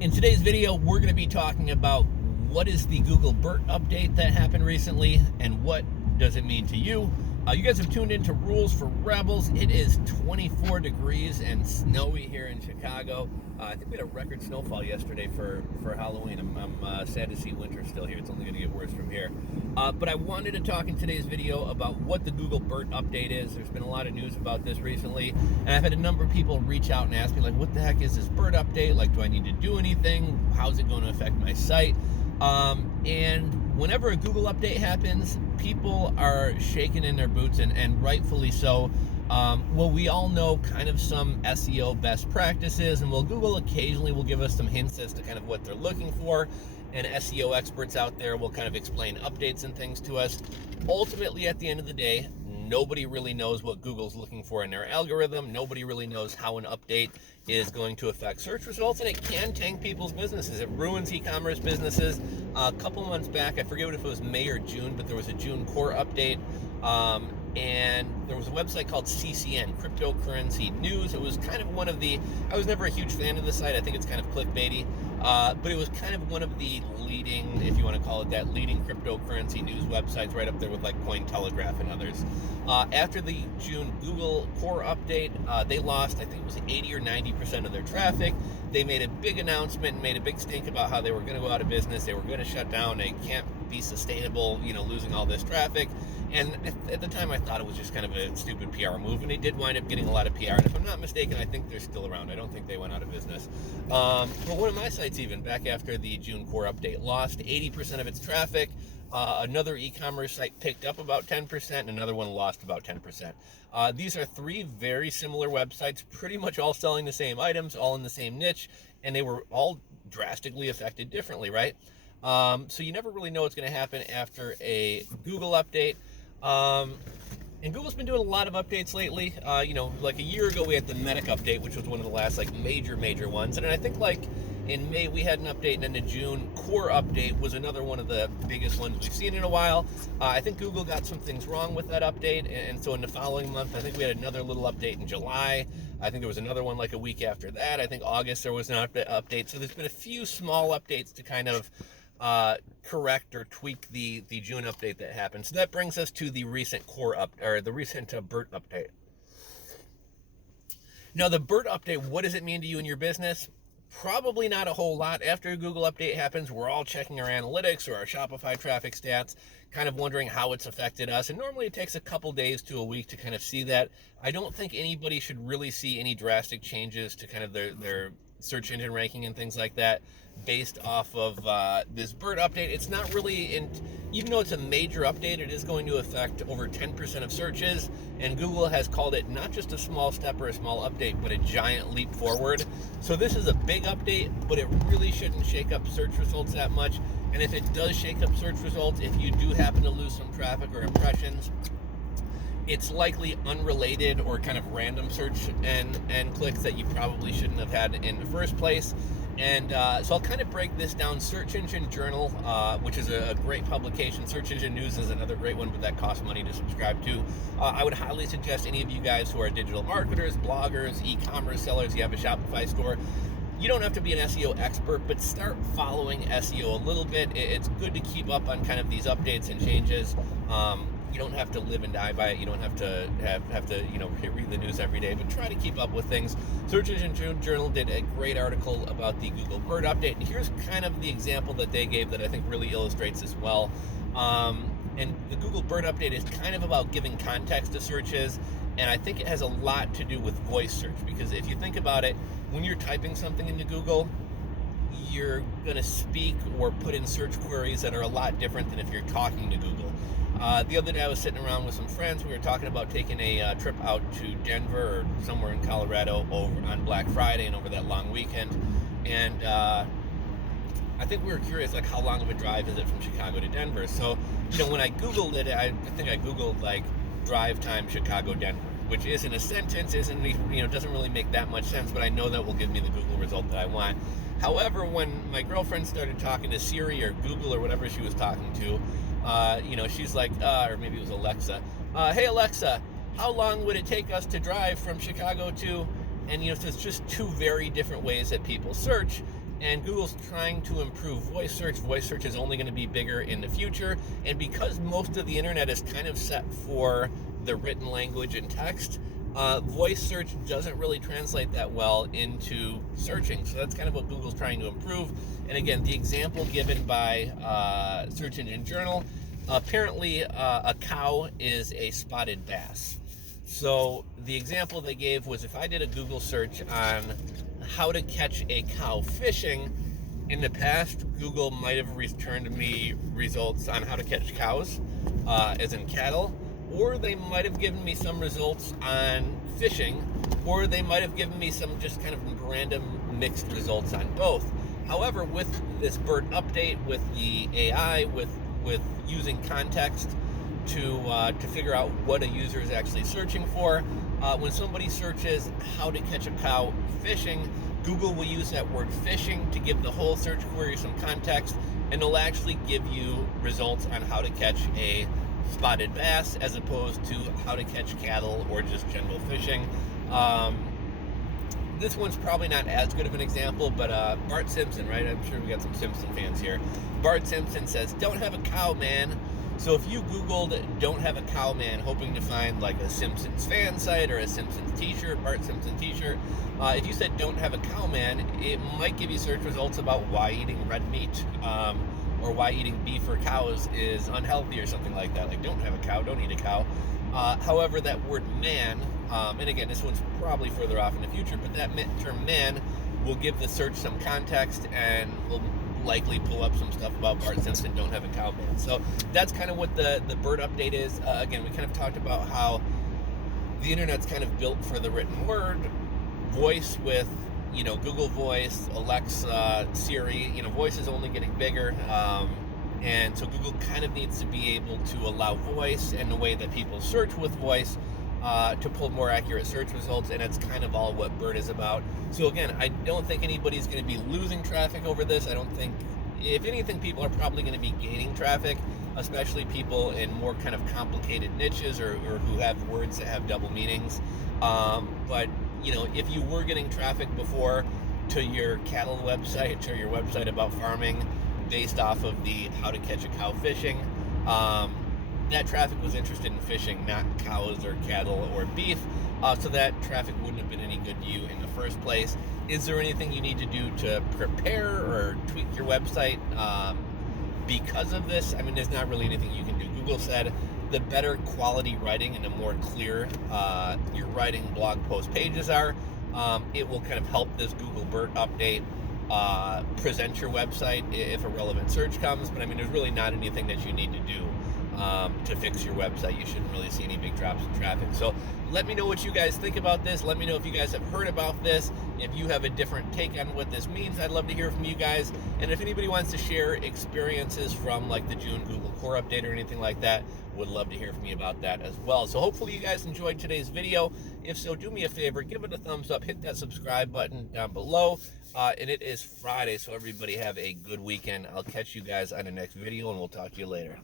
In today's video, we're going to be talking about what is the Google Bert update that happened recently and what does it mean to you. You guys have tuned into Rules for Rebels. It is 24 degrees and snowy here in Chicago. I think we had a record snowfall yesterday for Halloween. I'm sad to see winter still here. It's only going to get worse from here. But I wanted to talk in today's video about what the Google Bert update is. There's been a lot of news about this recently, and I've had a number of people reach out and ask me, like, what the heck is this Bert update? Like, do I need to do anything? How's it going to affect my site? And whenever a Google update happens, people are shaking in their boots, and rightfully so. Well, we all know kind of some SEO best practices, and Google occasionally will give us some hints as to kind of what they're looking for, and SEO experts out there will kind of explain updates and things to us. Ultimately, at the end of the day, nobody really knows what Google's looking for in their algorithm. Nobody really knows how an update is going to affect search results, and it can tank people's businesses. It ruins e-commerce businesses. A couple months back, I forget if it was May or June, but there was a June core update, and there was a website called CCN, Cryptocurrency News. It was kind of one of the, I was never a huge fan of the site. I think it's kind of clickbaity, but it was kind of one of the leading, if you want to call it that, leading cryptocurrency news websites, right up there with like Cointelegraph and others. After the June Google core update, they lost, I think it was 80 or 90% of their traffic. They made a big announcement and made a big stink about how they were going to go out of business. They were going to shut down. They can't be sustainable, losing all this traffic. And at the time, I thought it was just kind of a stupid PR move, and they did wind up getting a lot of PR. And if I'm not mistaken, I think they're still around. I don't think they went out of business. But one of my sites, even back after the June core update, lost 80% of its traffic. Another e-commerce site picked up about 10%, and another one lost about 10%. These are three very similar websites, pretty much all selling the same items, all in the same niche, and they were all drastically affected differently, right? So you never really know what's going to happen after a Google update. And Google's been doing a lot of updates lately. Like a year ago we had the Medic update, which was one of the last like major ones. And I think like in May we had an update, and then the June core update was another one of the biggest ones we've seen in a while. I think Google got some things wrong with that update, and so in the following month, I think we had another little update in July. I think there was another one like a week after that. I think August there was an update. So there's been a few small updates to kind of correct or tweak the June update that happened. So that brings us to the recent the recent Bert update. Now, the Bert update, what does it mean to you and your business? Probably not a whole lot. After a Google update happens, we're all checking our analytics or our Shopify traffic stats, kind of wondering how it's affected us. And normally it takes a couple days to a week to kind of see that. I don't think anybody should really see any drastic changes to kind of their search engine ranking and things like that based off of this Bert update. It's not really, even though it's a major update, it is going to affect over 10% of searches, and Google has called it not just a small step or a small update, but a giant leap forward. So this is a big update, but it really shouldn't shake up search results that much. And if it does shake up search results, if you do happen to lose some traffic or impressions, it's likely unrelated or kind of random search and clicks that you probably shouldn't have had in the first place. And so I'll kind of break this down. Search Engine Journal, which is a great publication. Search Engine News is another great one, but that costs money to subscribe to. I would highly suggest any of you guys who are digital marketers, bloggers, e-commerce sellers, you have a Shopify store, you don't have to be an SEO expert, but start following SEO a little bit. It's good to keep up on kind of these updates and changes. You don't have to live and die by it. You don't have to have to read the news every day, but try to keep up with things. Search Engine Journal did a great article about the Google Bert update, and here's kind of the example that they gave that I think really illustrates this well. And the Google Bert update is kind of about giving context to searches, and I think it has a lot to do with voice search, because if you think about it, when you're typing something into Google, you're going to speak or put in search queries that are a lot different than if you're talking to Google. The other day I was sitting around with some friends. We were talking about taking a trip out to Denver or somewhere in Colorado over on Black Friday and over that long weekend. And I think we were curious, like, how long of a drive is it from Chicago to Denver? So, when I Googled it, I think I Googled like drive time Chicago Denver, which isn't a sentence, doesn't really make that much sense, but I know that will give me the Google result that I want. However, when my girlfriend started talking to Siri or Google or whatever she was talking to, she's like, or maybe it was Alexa, hey Alexa, how long would it take us to drive from Chicago to, and so it's just two very different ways that people search. and Google's trying to improve voice search. Voice search is only going to be bigger in the future, and because most of the internet is kind of set for the written language and text, voice search doesn't really translate that well into searching. So that's kind of what Google's trying to improve. And again, the example given by Search Engine Journal, apparently a cow is a spotted bass. So the example they gave was, if I did a Google search on how to catch a cow fishing, in the past, Google might have returned me results on how to catch cows, as in cattle, or they might have given me some results on fishing, or they might have given me some just kind of random mixed results on both. However, with this BERT update, with the AI, with using context to figure out what a user is actually searching for, when somebody searches how to catch a cow fishing, Google will use that word fishing to give the whole search query some context, and it'll actually give you results on how to catch a spotted bass as opposed to how to catch cattle or just general fishing. This one's probably not as good of an example, but Bart Simpson, right? I'm sure we got some Simpson fans here. Bart Simpson says, "Don't have a cow, man." So if you Googled "don't have a cow, man," hoping to find like a Simpsons fan site or a Simpsons t-shirt, Bart Simpson t-shirt, if you said "don't have a cow, man," it might give you search results about why eating red meat, or why eating beef or cows is unhealthy or something like that. Like, don't have a cow, don't eat a cow. However, that word "man," and again, this one's probably further off in the future, but that term "man" will give the search some context and will likely pull up some stuff about Bart Simpson, don't have a cow, man. So that's kind of what the BERT update is. Again, we kind of talked about how the internet's kind of built for the written word, voice with, Google Voice, Alexa, Siri, voice is only getting bigger. And so Google kind of needs to be able to allow voice and the way that people search with voice to pull more accurate search results, and it's kind of all what BERT is about. So again, I don't think anybody's going to be losing traffic over this. I don't think, if anything, people are probably going to be gaining traffic, especially people in more kind of complicated niches or who have words that have double meanings. But if you were getting traffic before to your cattle website or your website about farming based off of the how to catch a cow fishing, that traffic was interested in fishing, not cows or cattle or beef, so that traffic wouldn't have been any good to you in the first place. Is there anything you need to do to prepare or tweak your website because of this? I mean, there's not really anything you can do. Google said the better quality writing and the more clear your writing blog post pages are, it will kind of help this Google BERT update present your website if a relevant search comes. But I mean, there's really not anything that you need to do to fix your website. You shouldn't really see any big drops in traffic. So let me know what you guys think about this. Let me know if you guys have heard about this. If you have a different take on what this means, I'd love to hear from you guys. And if anybody wants to share experiences from like the June Google Core update or anything like that, would love to hear from you about that as well. So hopefully you guys enjoyed today's video. If so, do me a favor, give it a thumbs up, hit that subscribe button down below. And it is Friday, so everybody have a good weekend. I'll catch you guys on the next video, and we'll talk to you later.